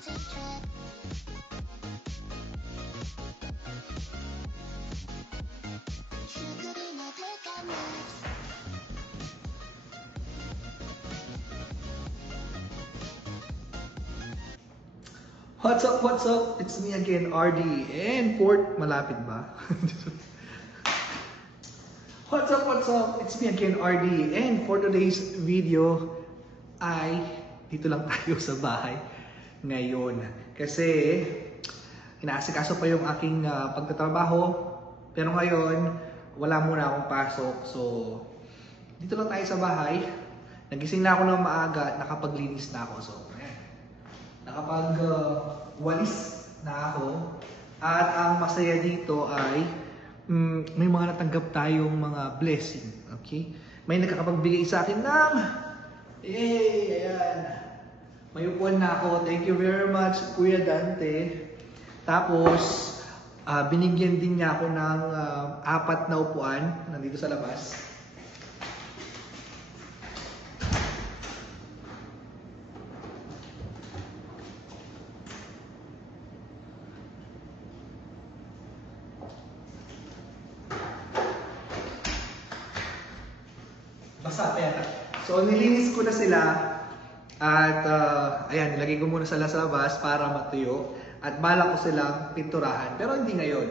What's up, what's up? It's me again, RD, and Port, malapit ba? What's up? It's me again, RD, and for today's video ay dito lang tayo sa bahay ngayon. Kasi inaasikaso pa yung aking pagtatrabaho, pero ngayon wala muna akong pasok. So dito lang tayo sa bahay. Nagising na ako ng maaga, nakapaglinis na ako. So nakapag-walis na ako, at ang masaya dito ay may mga natanggap tayong mga blessing, okay? May nakakapagbigay sa akin ng ayan, may upuan na ako. Thank you very much, Kuya Dante. Tapos binigyan din niya ako ng 4 na upuan nandito sa labas. Basta pera. So nilinis ko na sila at ayan, nilagay ko muna sa labas para matuyo at balak ko silang pinturahan, pero hindi ngayon.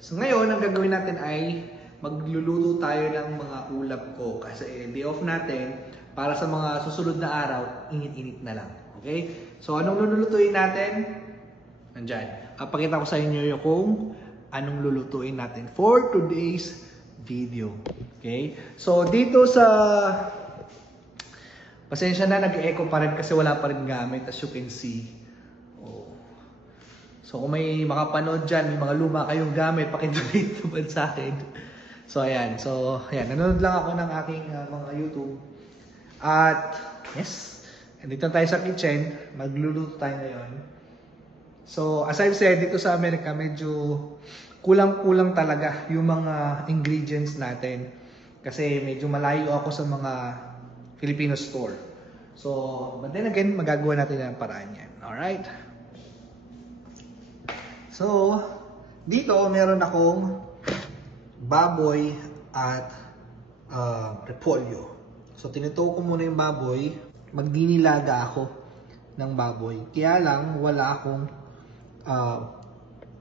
So ngayon ang gagawin natin ay magluluto tayo ng mga ulam ko kasi day off natin. Para sa mga susunod na araw, init-init na lang. Okay? So anong lulutuin natin? Nandyan. Pakita ko sa inyo yung kung anong lulutuin natin for today's video. Okay? So dito sa pasensya na, nag-echo pa rin kasi wala pa rin gamit, as you can see. Oh. So kung may makapanood dyan, may mga luma kayong gamit, pakidonate naman sa akin. So ayan. So ayan, nanonood lang ako ng aking mga YouTube. At yes, dito tayo sa kitchen, magluluto tayo ngayon. So as I've said, dito sa Amerika medyo kulang-kulang talaga yung mga ingredients natin. Kasi medyo malayo ako sa mga Filipino store. So, but then again, magagawa natin ng paraan yan. Alright? So, dito meron akong baboy at repolyo. So, tinutuko ko muna yung baboy. Magdinilaga ako ng baboy. Kaya lang, wala akong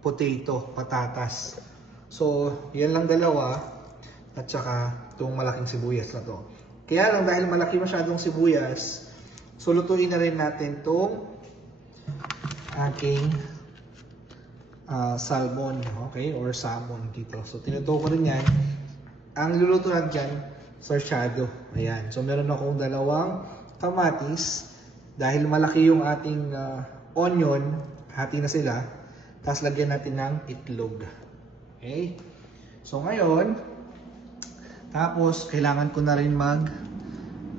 potato, patatas. So, yan lang dalawa. At saka, itong malaking sibuyas na to. Kaya lang, dahil malaki masyadong sibuyas, so lutuin na rin natin itong aking salmon, okay? Or salmon dito. So, tinutuko ko rin yan. Ang luluto natin dyan, sarsyado. Ayan. So, meron akong 2 kamatis. Dahil malaki yung ating onion, hati na sila. Tapos lagyan natin ng itlog. Okay? So ngayon, tapos kailangan ko na rin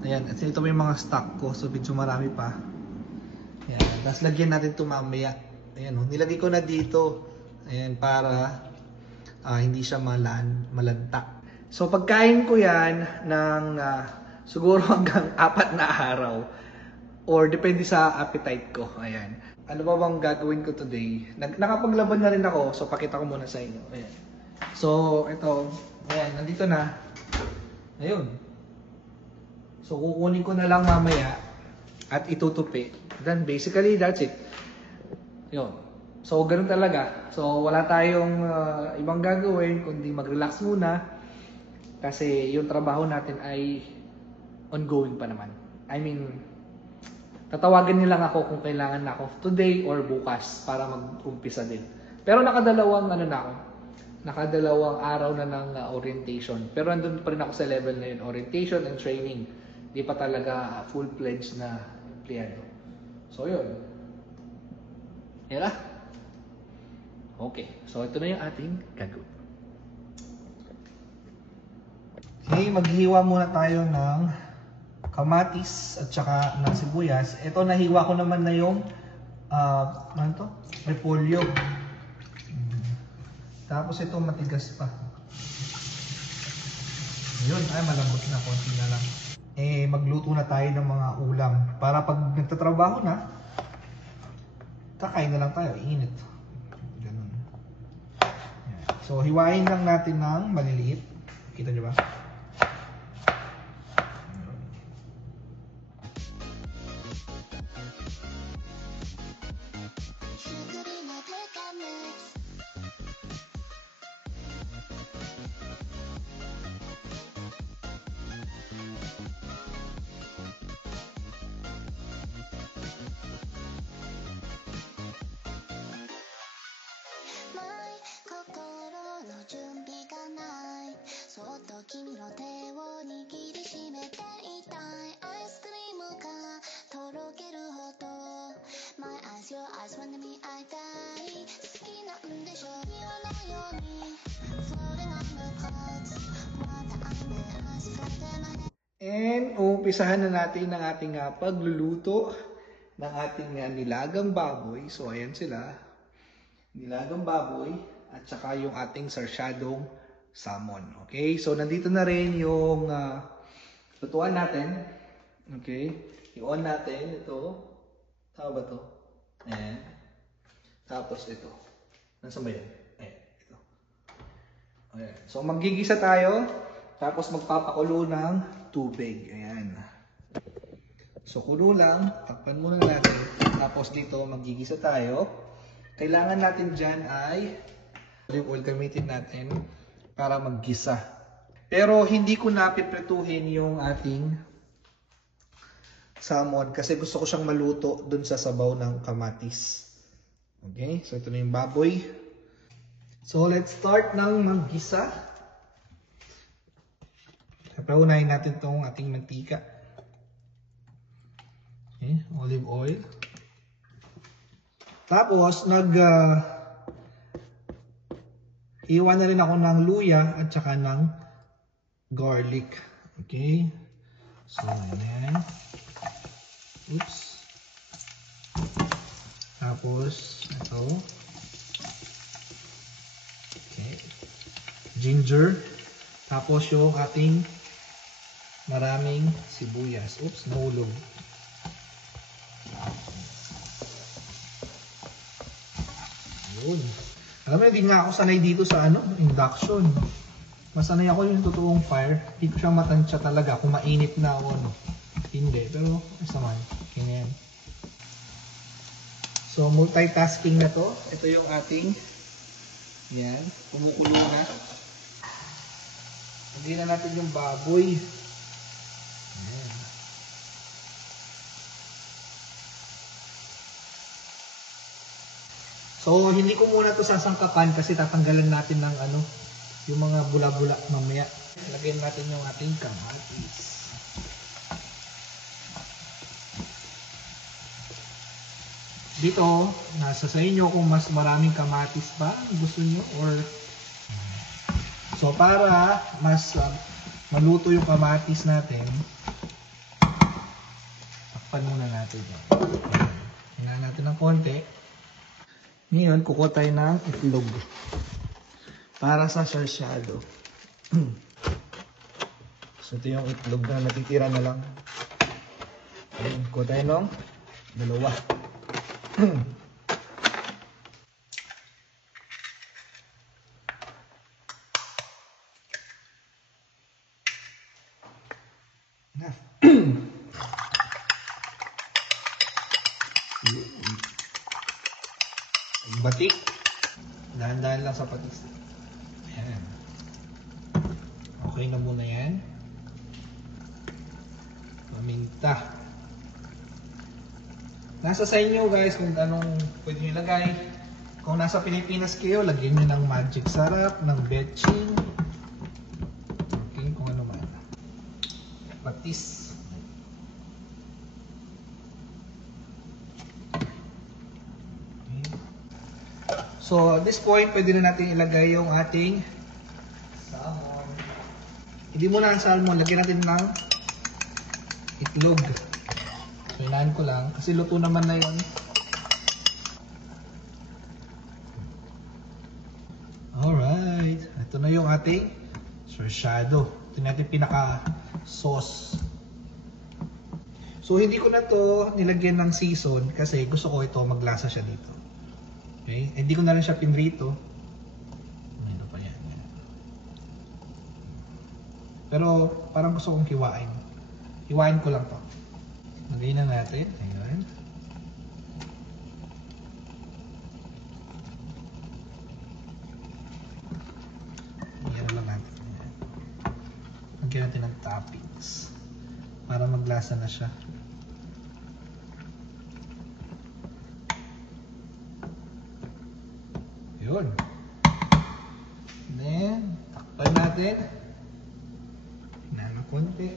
ayan, at ito may mga stock ko. So medyo marami pa. Ayan. Tapos lagyan natin ito mamaya. Ayan, nilagay ko na dito. Ayan, para hindi siya malantak. So pagkain ko yan ng siguro hanggang 4 na araw. Or depende sa appetite ko. Ayan. Ano ba bang gagawin ko today? Nakapaglaban na rin ako. So, pakita ko muna sa inyo. Ayan. So, ito. Ayan, nandito na. Ayun. So, kukunin ko na lang mamaya at itutupi. Then, basically, that's it. Yun. So, ganun talaga. So, wala tayong ibang gagawin kundi mag-relax muna. Kasi yung trabaho natin ay ongoing pa naman. I mean, tatawagan nilang ako kung kailangan na ako today or bukas para mag-umpisa din. Pero nakadalawang araw na ng orientation. Pero andun pa rin ako sa level na yun, orientation and training. Di pa talaga full-fledged na empleyado. So yun. Yan. Okay. So ito na yung ating gagawin. Okay, maghiwa muna tayo ng kamatis at saka ng sibuyas. Ito, nahiwa ko naman na yung ano to? Repolyo. Tapos ito matigas pa. Yun, ay malambot na, konti na lang. Magluto na tayo ng mga ulam para pag nagtatrabaho na, kakain na lang tayo, init. Ganun. Yan. So, hiwain lang natin ng maliliit. Kita nyo ba? And umpisahan na natin ang ating pagluluto ng ating nilagang baboy. So ayan sila, nilagang baboy at saka yung ating sarsyadong salmon. Okay, so nandito na rin yung lutuan natin. Okay, i-on natin ito. Tama ba to? Ayan. Tapos ito. Nasaan ba yan? Ayan, ito. Ayan. So magigisa tayo. Tapos magpapakulo ng tubig. Ayan. So kulo lang. Takpan muna natin. Tapos dito magigisa tayo. Kailangan natin dyan ay olive oil gamitin natin para maggisa. Pero hindi ko na pipretuhin yung ating salmon kasi gusto ko siyang maluto dun sa sabaw ng kamatis. Okay, so ito na yung baboy. So let's start ng maggisa. Paunahin natin itong ating mantika. Okay, olive oil. Tapos iwan na rin ako ng luya at saka ng garlic. Okay, so ayan. Oops. Tapos, ito. Okay. Ginger. Tapos yung ating maraming sibuyas. Oops, nahulog. Yun. Alam mo, hindi nga ako sanay dito sa induction. Masanay ako yung totoong fire. Hindi ko siya matansya talaga kung mainit na o hindi. Pero, basta man. Ganyan. So, multitasking na to. Ito yung ating, yan, kumukulo na. Lagyan na natin yung baboy. Yan. So, hindi ko muna to sasangkapan kasi tatanggalan natin ng yung mga bula-bula mamaya. Lagyan natin yung ating kamatis. Dito, nasa sa inyo kung mas maraming kamatis pa gusto nyo or so para mas maluto yung kamatis natin, takpan muna natin yan. Hinaan natin ng konti. Ngayon, kukuha tayo ng itlog para sa sarsyado. So ito yung itlog na natitira na lang. Ayun, kuha tayo ng dalawa. Batik. Dahan-dahan lang sa patis. Ayan. Okay na muna yan. Paminta. Nasa sa inyo guys kung anong pwede nyo ilagay. Kung nasa Pilipinas kayo, lagyan nyo ng magic sarap, ng betchin. Okay, kung ano man. Patis. Okay. So at this point, pwede na natin ilagay yung ating salmon. Hindi muna ang salmon, lagyan natin ng itlog. Hinaan ko lang kasi luto naman na yun. Alright. Ito na yung ating sarsyado. Ito na ating pinaka-sauce. So hindi ko na to nilagyan ng season kasi gusto ko ito maglasa siya dito. Okay? Hindi ko na rin siya pinrito. Ano pa yan? Pero parang gusto kong hiwain. Hiwain ko lang to. Lagay na natin. Ayan. Ayan lang natin. Ayan. Lagyan natin ng toppings. Para maglasa na siya. Yun. Then, takpan natin. Ng konti.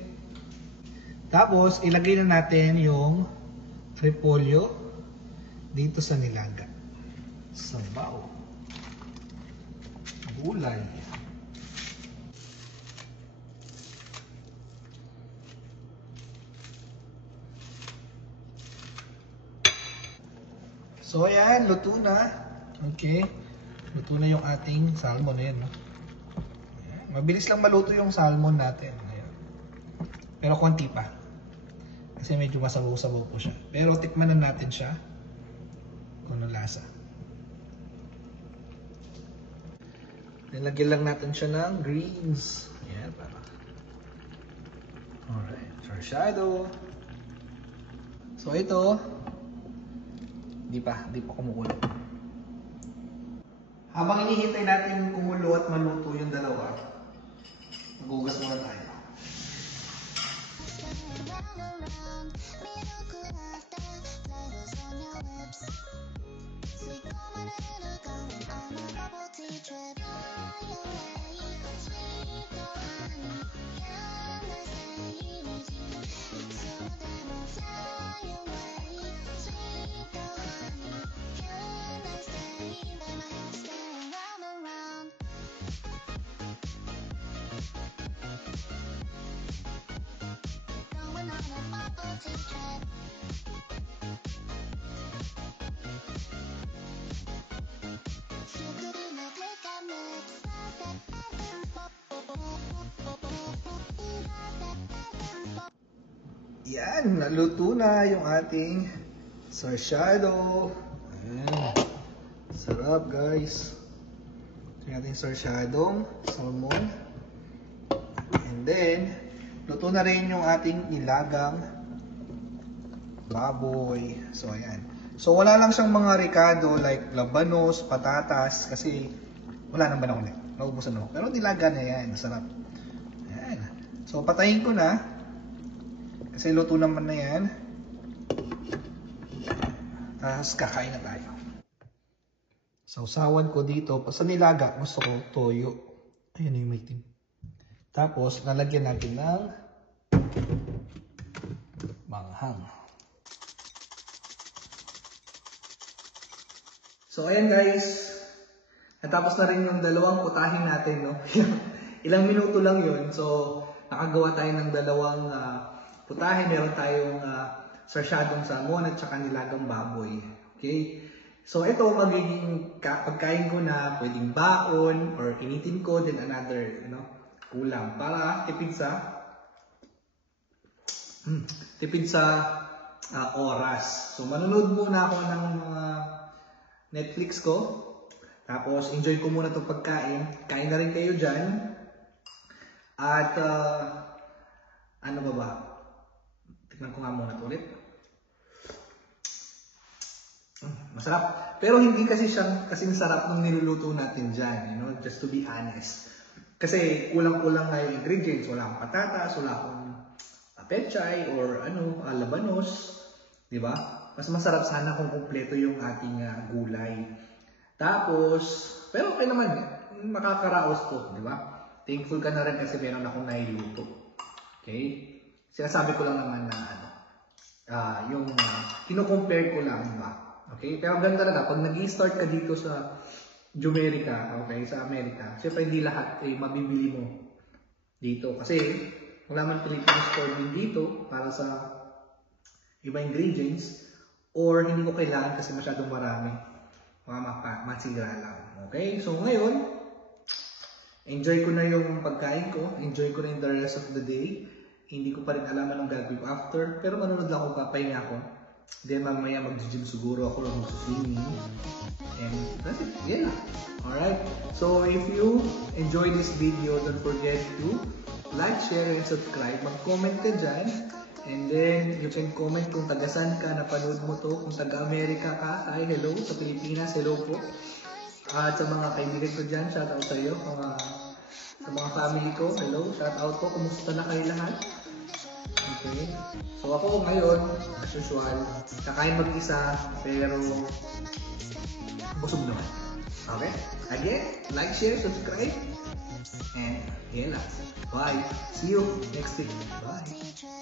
Tapos, ilagay na natin yung repolyo dito sa nilaga. Sabaw. Gulay. So, ayan. Luto na. Okay. Luto na yung ating salmon. Ayan, no? Ayan. Mabilis lang maluto yung salmon natin. Ayan. Pero konti pa. Kasi medyo masabaw-sabaw po siya. Pero tikman na natin siya. Kung ano lasa. Nilagyan lang natin siya ng greens. Ayan, para. Alright. Sarsyado. So, ito. Di pa kumukulo. Habang hinihintay natin kumulo at maluto yung dalawa, magugas muna tayo. Yan, naluto na yung ating sarsyado. Ayan. Sarap, guys. Ito yung ating sarsyadong salmon. And then, luto na rin yung ating nilagang baboy. So, ayan. So, wala lang siyang mga ricado like labanos, patatas, kasi wala nang banang ulit. Naubusan ako. Pero nilaga na yan. Masarap. Ayan. So, patayin ko na. Kasi luto naman na yan. Tapos kakain na tayo. Sausawan ko dito. Sa nilaga, gusto ko toyo. Ayan yung maitim. Tapos, lalagyan natin ng manghang. So, ayan guys. Natapos na rin yung dalawang putahin natin, no? Ilang minuto lang yun. So, nakagawa tayo ng dalawang putahe. Meron tayong sarsyadong salmon at saka nilagang baboy. Okay? So, ito magiging pagkain ko na pwedeng baon or initin ko then another, ulam para tipid sa oras. So, manonood muna ako ng Netflix ko. Tapos, enjoy ko muna itong pagkain. Kain na rin kayo dyan. At, ano ba? Tignan ko nga muna ito ulit. Masarap. Pero hindi kasi siyang kasing sarap nung niluluto natin dyan. Just to be honest. Kasi kulang-kulang na yung ingredients. Wala akong patatas, wala akong pechay or labanos. Diba? Mas masarap sana kung kumpleto yung ating gulay. Tapos, pero okay naman, makakaraos to, di ba? Thankful ka na rin kasi meron akong nailuto. Okay? Sinasabi ko lang naman na yung kino-compare ko lang, di ba? Okay? Pero ganda talaga, pag nag-i-start ka dito sa Jumerica, okay, sa Amerika, syempre hindi lahat mabibili mo dito. Kasi wala man Philippine store din dito para sa iba ingredients or hindi ko kailangan kasi masyadong marami. Masira lang. Okay? So ngayon, enjoy ko na yung pagkain ko. Enjoy ko na yung the rest of the day. Hindi ko pa rin alam anong gagawin ko after. Pero manonood lang ako, papahinga ako. Then mamaya mag-gym siguro ako, mag-swimming. And yeah. Alright, so if you enjoyed this video, don't forget to like, share, and subscribe. Mag-comment ka dyan. And then, you can comment kung taga-san ka, napanood mo to. Kung taga-Amerika ka, hi, hello. Sa Pilipinas, hello po. At sa mga kaibigan ko dyan, shout out sa iyo. Sa mga family ko, hello, shout out po. Kumusta na kayo lahat? Okay. So ako ngayon, as usual, kakain mag-isa, pero busog naman. Okay? Again, like, share, subscribe, and yan lang. Bye. See you next week. Bye.